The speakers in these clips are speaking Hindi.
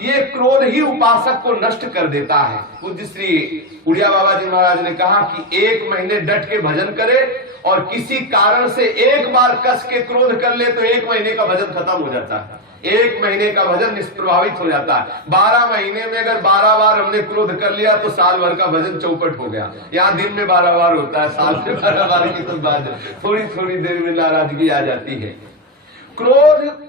ये क्रोध ही उपासक को नष्ट कर देता है। पूज्य श्री उड़िया बाबा जी महाराज ने कहा कि 1 महीने डट के भजन करे और किसी कारण से एक बार कस के क्रोध कर ले तो 1 महीने का भजन खत्म हो जाता है, 1 महीने का भजन निष्प्रभावित हो जाता है। 12 महीने में अगर 12 बार हमने क्रोध कर लिया तो साल भर का भजन चौपट हो गया। यहाँ दिन में 12 बार होता है, साल में 12 बार की तो बात थोड़ी थोड़ी देर में नाराजगी आ जाती है। क्रोध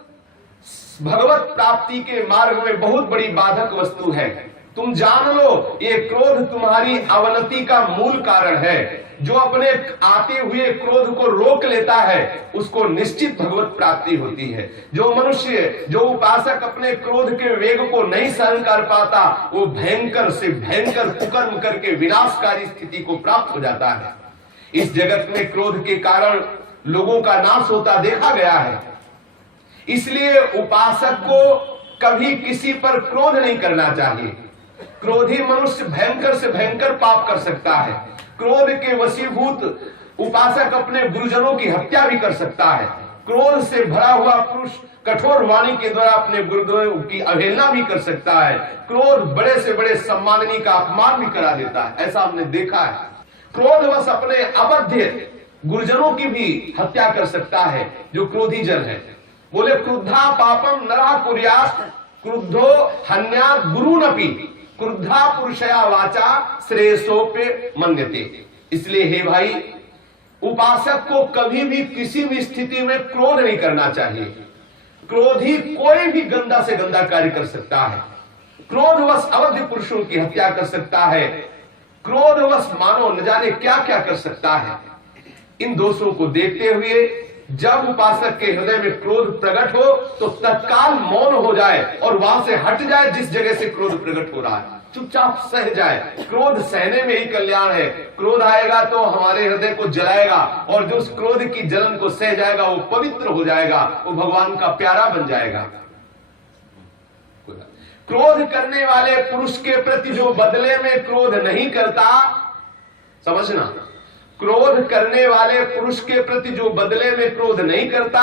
भगवत प्राप्ति के मार्ग में बहुत बड़ी बाधक वस्तु है। तुम जान लो, ये क्रोध तुम्हारी अवनति का मूल कारण है। जो अपने आते हुए क्रोध को रोक लेता है उसको निश्चित भगवत प्राप्ति होती है। जो मनुष्य, जो उपासक अपने क्रोध के वेग को नहीं सहन कर पाता, वो भयंकर से भयंकर कुकर्म करके विनाशकारी स्थिति को प्राप्त हो जाता है। इस जगत में क्रोध के कारण लोगों का नाश होता देखा गया है। इसलिए उपासक को कभी किसी पर क्रोध नहीं करना चाहिए। क्रोधी मनुष्य भयंकर से भयंकर पाप कर सकता है। क्रोध के वशीभूत उपासक अपने गुरुजनों की हत्या भी कर सकता है। क्रोध से भरा हुआ पुरुष कठोर वाणी के द्वारा अपने गुरुदेव की अवहेलना भी कर सकता है। क्रोध बड़े से बड़े सम्माननीय का अपमान भी करा देता है, ऐसा हमने देखा है। क्रोधवश अपने अबध्य गुरुजनों की भी हत्या कर सकता है जो क्रोधी जन है। बोले क्रुद्धा पापम नरा कुर्यात् क्रुद्धो हन्यात् गुरुनपि क्रुद्धा पुरुषया वाचा श्रेयसोप्य मन्यते। इसलिए हे भाई, उपासक को कभी भी किसी भी स्थिति में क्रोध नहीं करना चाहिए। क्रोधी कोई भी गंदा से गंदा कार्य कर सकता है। क्रोधवश अवध्य पुरुषों की हत्या कर सकता है। क्रोधवश मानो न जाने क्या क्या कर सकता है। इन दोषों को देखते हुए जब उपासक के हृदय में क्रोध प्रकट हो तो तत्काल मौन हो जाए और वहां से हट जाए। जिस जगह से क्रोध प्रकट हो रहा है चुपचाप सह जाए। क्रोध सहने में ही कल्याण है। क्रोध आएगा तो हमारे हृदय को जलाएगा और जो उस क्रोध की जलन को सह जाएगा वो पवित्र हो जाएगा, वो भगवान का प्यारा बन जाएगा। क्रोध करने वाले पुरुष के प्रति जो बदले में क्रोध नहीं करता, समझना, क्रोध करने वाले पुरुष के प्रति जो बदले में क्रोध नहीं करता,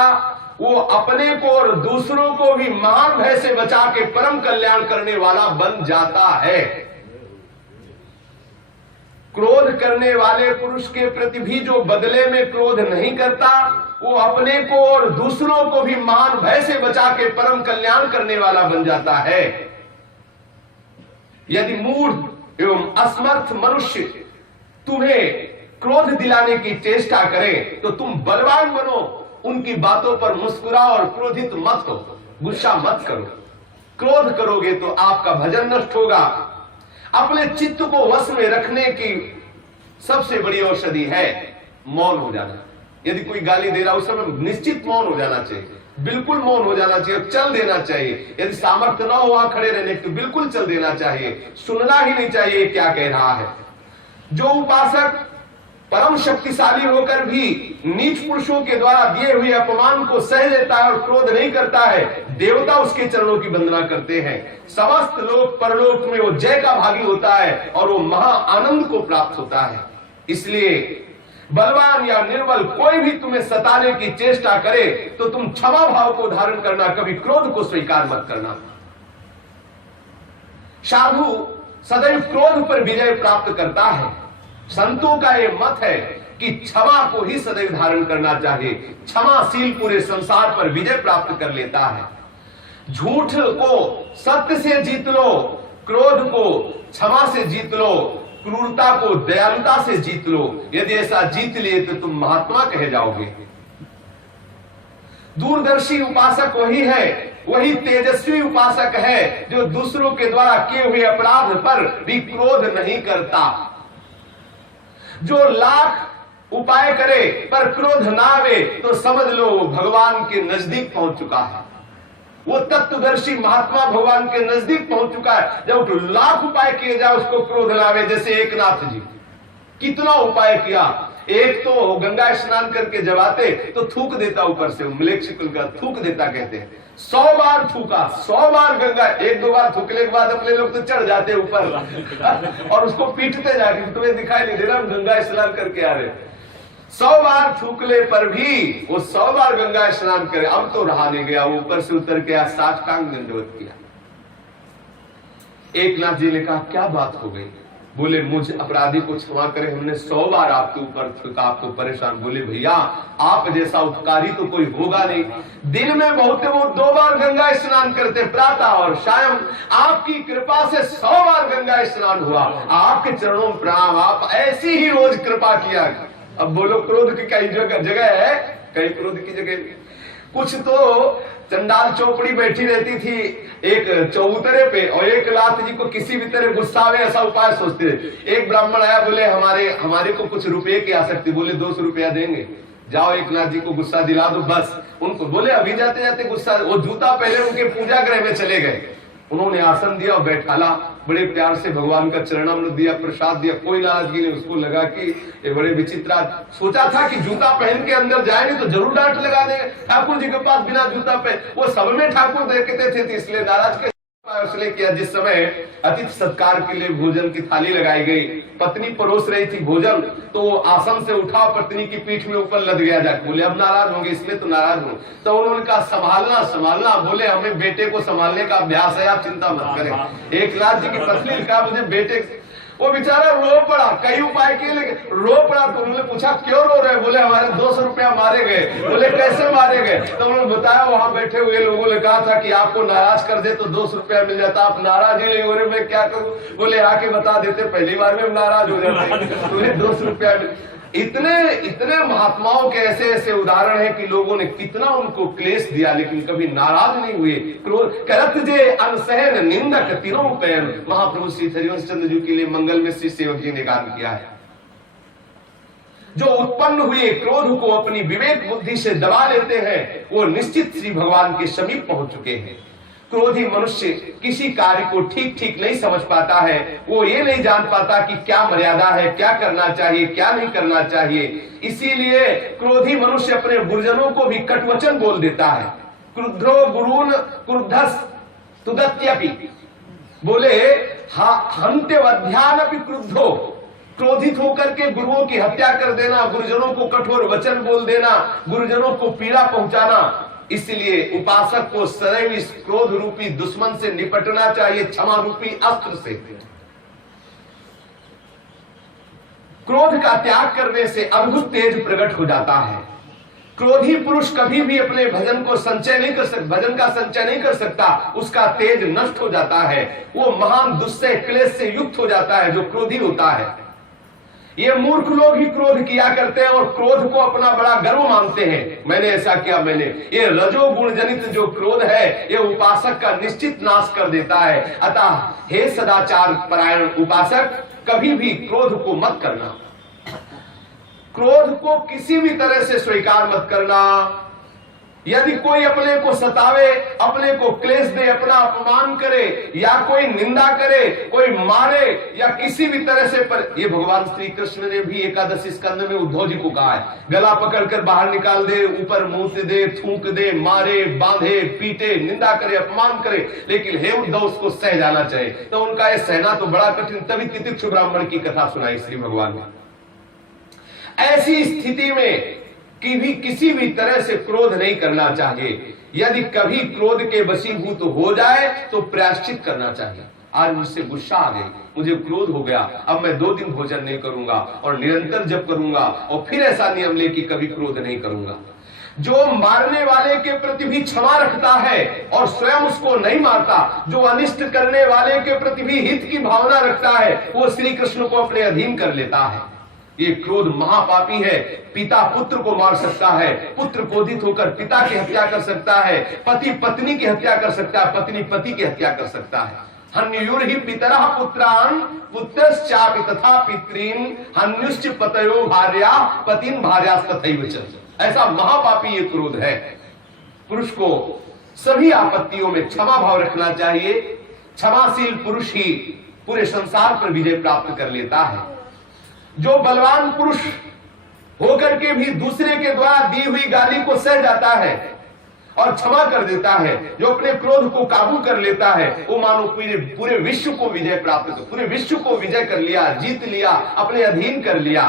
वो अपने को और दूसरों को भी महान भय से बचा के परम कल्याण करने वाला बन जाता है। क्रोध करने वाले पुरुष के प्रति भी जो बदले में क्रोध नहीं करता, वो अपने को और दूसरों को भी महान भय से बचा के परम कल्याण करने वाला बन जाता है। यदि मूढ़ एवं असमर्थ मनुष्य तुम्हें क्रोध दिलाने की चेष्टा करें तो तुम बलवान बनो, उनकी बातों पर मुस्कुराओ और क्रोधित मत हो, गुस्सा मत करो। क्रोध करोगे तो आपका भजन नष्ट होगा। अपने चित्त को वश में रखने की सबसे बड़ी औषधि है मौन हो जाना। यदि कोई गाली दे रहा उस समय निश्चित मौन हो जाना चाहिए, बिल्कुल मौन हो जाना चाहिए, चल देना चाहिए। यदि सामर्थ्य न हो वहां खड़े रहने तो बिल्कुल चल देना चाहिए, सुनना ही नहीं चाहिए क्या कह रहा है। जो उपासक परम शक्तिशाली होकर भी नीच पुरुषों के द्वारा दिए हुए अपमान को सह लेता है और क्रोध नहीं करता है, देवता उसके चरणों की वंदना करते हैं। समस्त लोक परलोक में वो जय का भागी होता है और वो महा आनंद को प्राप्त होता है। इसलिए बलवान या निर्बल कोई भी तुम्हें सताने की चेष्टा करे तो तुम क्षमा भाव को धारण करना, कभी क्रोध को स्वीकार मत करना। साधु सदैव क्रोध पर विजय प्राप्त करता है। संतों का यह मत है कि क्षमा को ही सदैव धारण करना चाहिए। क्षमाशील पूरे संसार पर विजय प्राप्त कर लेता है। झूठ को सत्य से जीत लो, क्रोध को क्षमा से जीत लो, क्रूरता को दयालुता से जीत लो। यदि ऐसा जीत लिए तो तुम महात्मा कहे जाओगे। दूरदर्शी उपासक वही है, वही तेजस्वी उपासक है जो दूसरों के द्वारा किए हुए अपराध पर भी क्रोध नहीं करता। जो लाख उपाय करे पर क्रोध ना आवे तो समझ लो वो भगवान के नजदीक पहुंच चुका है। वो तत्वदर्शी महात्मा भगवान के नजदीक पहुंच चुका है। जब लाख उपाय किए जाए उसको क्रोध ना आवे। जैसे एकनाथ जी कितना उपाय किया, एक तो गंगा स्नान करके जब आते तो थूक देता ऊपर से, मलेच्छकुल का थूक देता कहते हैं। 100 बार थूका, 100 बार गंगा, 1-2 बार थूकने के बाद अपने लोग तो चढ़ जाते ऊपर और उसको पीटते जाके, तुम्हें दिखाई नहीं दे रहा हम गंगा स्नान करके आ रहे। 100 बार थूकले पर भी वो 100 बार गंगा स्नान करे, अब तो रहा नहीं गया। वो ऊपर से उतर के साष्टांग दंडवत किया। एकनाथ जी ने कहा क्या बात हो गई? बोले मुझ अपराधी को क्षमा करें, हमने 100 बार आपके ऊपर थूका, आपको परेशान। बोले भैया आप जैसा उपकारी तो कोई होगा नहीं। दिन में बहुत वो 2 बार गंगा स्नान करते, प्रातः और शाम। आपकी कृपा से 100 बार गंगा स्नान हुआ। आपके चरणों में प्रणाम, आप ऐसी ही रोज कृपा किया। अब बोलो क्रोध की कई जगह है, कई क्रोध की जगह। कुछ तो चंडाल चौपड़ी बैठी रहती थी एक चौतरे पे, और एक लात जी को किसी भी तरह गुस्सा आवे ऐसा उपाय सोचते थे। एक ब्राह्मण आया, बोले हमारे को कुछ रुपए की आसक्ति। बोले 200 रुपया देंगे, जाओ एक नाथ जी को गुस्सा दिला दो बस उनको। बोले अभी जाते जाते गुस्सा, वो जूता पहले उनके पूजा गृह में चले गए। उन्होंने आसन दिया और बैठाला, बड़े प्यार से भगवान का चरणामृत दिया, प्रसाद दिया। कोई नाराजगी नहीं। उसको लगा कि ये बड़े विचित्र, सोचा था कि जूता पहन के अंदर जाएंगे तो जरूर डांट लगा देंगे। ठाकुर जी के पास बिना जूता पहन, वो सब में ठाकुर देखते थे, इसलिए नाराज के उसने किया। जिस समय अतिथि सत्कार के लिए भोजन की थाली लगाई गई, पत्नी परोस रही थी भोजन, तो वो आसन से उठा, पत्नी की पीठ में ऊपर लद गया जाके। बोले अब नाराज होंगे, इसमें तो नाराज हो। तो उन्होंने कहा संभालना संभालना। बोले हमें बेटे को संभालने का अभ्यास है, आप चिंता मत करें। एकनाथ जी की पत्नी ने कहा मुझे बेटे, वो बेचारा रो पड़ा, कई उपाय किए लेकिन रो पड़ा। तो उन्होंने पूछा क्यों रो रहे? बोले हमारे 200 रुपया मारे गए। बोले कैसे मारे गए? तो उन्होंने बताया वहां बैठे हुए लोगों ने कहा था कि आपको नाराज कर दे तो 200 रुपया मिल जाता, आप नाराज ही नहीं हो रहे, मैं क्या करूं? बोले आके बता देते, पहली बार में नाराज हो जाते, तुम्हें 200 रुपया। इतने महात्माओं के ऐसे ऐसे उदाहरण है कि लोगों ने कितना उनको क्लेश दिया लेकिन कभी नाराज नहीं हुए। क्रोध करत जे अनसहन निंदक तीनों पैन। महाप्रभु श्री हरिवंश चंद्र जी के लिए मंगल में श्री सेवक जी ने गान किया है। जो उत्पन्न हुए क्रोध को अपनी विवेक बुद्धि से दबा लेते हैं, वो निश्चित श्री भगवान के समीप पहुंच चुके हैं। क्रोधी मनुष्य किसी कार्य को ठीक ठीक नहीं समझ पाता है। वो ये नहीं जान पाता कि क्या मर्यादा है, क्या करना चाहिए, क्या नहीं करना चाहिए। इसीलिए क्रोधी मनुष्य अपने गुरुजनों को भी कटवचन बोल देता है। क्रुद्धो गुरून् क्रुद्धस् तुदत्यपि। बोले हन्त्यवध्यानपि क्रुद्धो। क्रोधित होकर के गुरुओं की हत्या कर देना, गुरुजनों को कठोर वचन बोल देना, गुरुजनों को पीड़ा पहुंचाना। इसलिए उपासक को सदैव इस क्रोध रूपी दुश्मन से निपटना चाहिए, क्षमा रूपी अस्त्र से। क्रोध का त्याग करने से अद्भुत तेज प्रकट हो जाता है। क्रोधी पुरुष कभी भी अपने भजन को संचय नहीं कर सकता, भजन का संचय नहीं कर सकता, उसका तेज नष्ट हो जाता है। वो महान दुस्सह क्लेश से युक्त हो जाता है जो क्रोधी होता है। ये मूर्ख लोग ही क्रोध किया करते हैं और क्रोध को अपना बड़ा गर्व मानते हैं, मैंने ऐसा किया, मैंने। ये रजोगुण जनित जो क्रोध है ये उपासक का निश्चित नाश कर देता है। अतः हे सदाचार परायण उपासक, कभी भी क्रोध को मत करना। क्रोध को किसी भी तरह से स्वीकार मत करना। यदि कोई अपने को सतावे, अपने को क्लेश दे, अपना अपमान करे या कोई निंदा करे, कोई मारे या किसी भी तरह से ये भगवान श्री कृष्ण ने भी एकादशी स्कंद में उद्धव जी को कहा है, गला पकड़कर बाहर निकाल दे, ऊपर मुंह दे, थूक दे, मारे, बांधे, पीटे, निंदा करे, अपमान करे, लेकिन हे उद्धव उसको सह जाना चाहिए। तो उनका ये सहना तो बड़ा कठिन। तभी तितिक्षु ब्राह्मण की कथा सुनाई श्री भगवान ने। ऐसी स्थिति में किसी भी तरह से क्रोध नहीं करना चाहिए। यदि कभी क्रोध के वशीभूत हो जाए तो प्रायश्चित करना चाहिए। आज मुझसे गुस्सा आ गई, मुझे क्रोध हो गया, अब मैं 2 दिन भोजन नहीं करूंगा और निरंतर जप करूंगा और फिर ऐसा नियम ले कि कभी क्रोध नहीं करूंगा। जो मारने वाले के प्रति भी क्षमा रखता है और स्वयं उसको नहीं मारता, जो अनिष्ट करने वाले के प्रति भी हित की भावना रखता है, वो श्री कृष्ण को अपने अधीन कर लेता है। ये क्रोध महापापी है। पिता पुत्र को मार सकता है, पुत्र क्रोधित होकर पिता की हत्या कर सकता है, पति पत्नी की हत्या कर सकता है, पत्नी पति की हत्या कर सकता है। हन्युर्हि पितरः पुत्रान् पुत्रश्चापि तथा पितॄन् हन्युश्च पतयो भार्या पतिन् भार्यास्तथैव च। ऐसा महापापी ये क्रोध है। पुरुष को सभी आपत्तियों में क्षमा भाव रखना चाहिए। क्षमाशील पुरुष ही पूरे संसार पर विजय प्राप्त कर लेता है। जो बलवान पुरुष होकर के भी दूसरे के द्वारा दी हुई गाली को सह जाता है और क्षमा कर देता है, जो अपने क्रोध को काबू कर लेता है, वो मानो पूरे विश्व को विजय प्राप्त कर, पूरे विश्व को विजय कर लिया, जीत लिया, अपने अधीन कर लिया।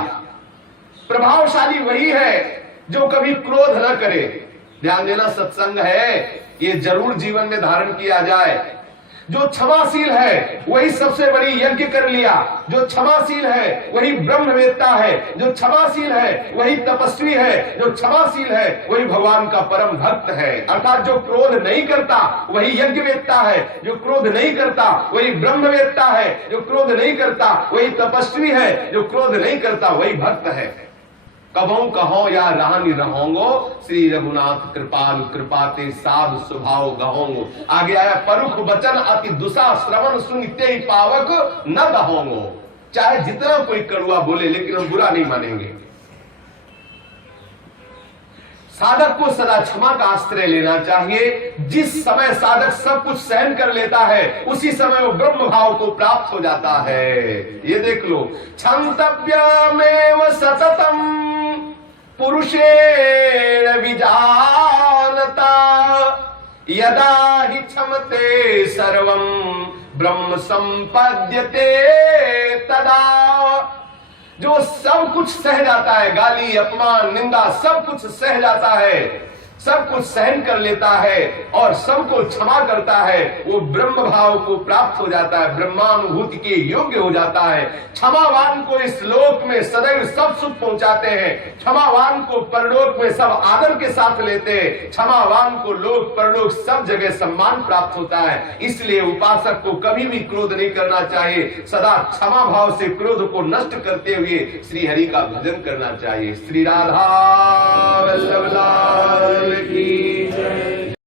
प्रभावशाली वही है जो कभी क्रोध न करे। ध्यान देना, सत्संग है, ये जरूर जीवन में धारण किया जाए। जो क्षमाशील है वही सबसे बड़ी यज्ञ कर लिया, जो क्षमाशील है वही ब्रह्मवेत्ता है, जो क्षमाशील है वही तपस्वी है, जो क्षमाशील है वही भगवान का परम भक्त है। अर्थात जो क्रोध नहीं करता वही यज्ञवेत्ता है, जो क्रोध नहीं करता वही ब्रह्मवेत्ता है, जो क्रोध नहीं करता वही तपस्वी है, जो क्रोध नहीं करता वही भक्त है। कबो कहो या रानी रहोंगो, श्री रघुनाथ कृपाल कृपाते साध स्वभाव गहोंगो। आगे आया परुख वचन अति दुसा श्रवण सुनते पावक न दहोंगो। चाहे जितना कोई कड़ुआ बोले लेकिन हम बुरा नहीं मानेंगे। साधक को सदा क्षमा का आश्रय लेना चाहिए। जिस समय साधक सब कुछ सहन कर लेता है उसी समय वो ब्रह्म भाव को प्राप्त हो जाता है। ये देख लो, क्षन्तव्यमेव सततम पुरुषेण विजानता, यदा हि क्षमते सर्वं ब्रह्म संपद्यते तदा। जो सब कुछ सह जाता है, गाली अपमान निंदा सब कुछ सह जाता है, सब कुछ सहन कर लेता है और सबको क्षमा करता है, वो ब्रह्म भाव को प्राप्त हो जाता है, ब्रह्मानुभूति के योग्य हो जाता है। क्षमावान को इस लोक में सदैव सब सुख पहुंचाते हैं, क्षमावान को परलोक में सब आदर के साथ लेते हैं, क्षमावान को लोक परलोक सब जगह सम्मान प्राप्त होता है। इसलिए उपासक को कभी भी क्रोध नहीं करना चाहिए, सदा क्षमा भाव से क्रोध को नष्ट करते हुए श्री हरि का भजन करना चाहिए। श्री राधा वल्लभ लाल की जय।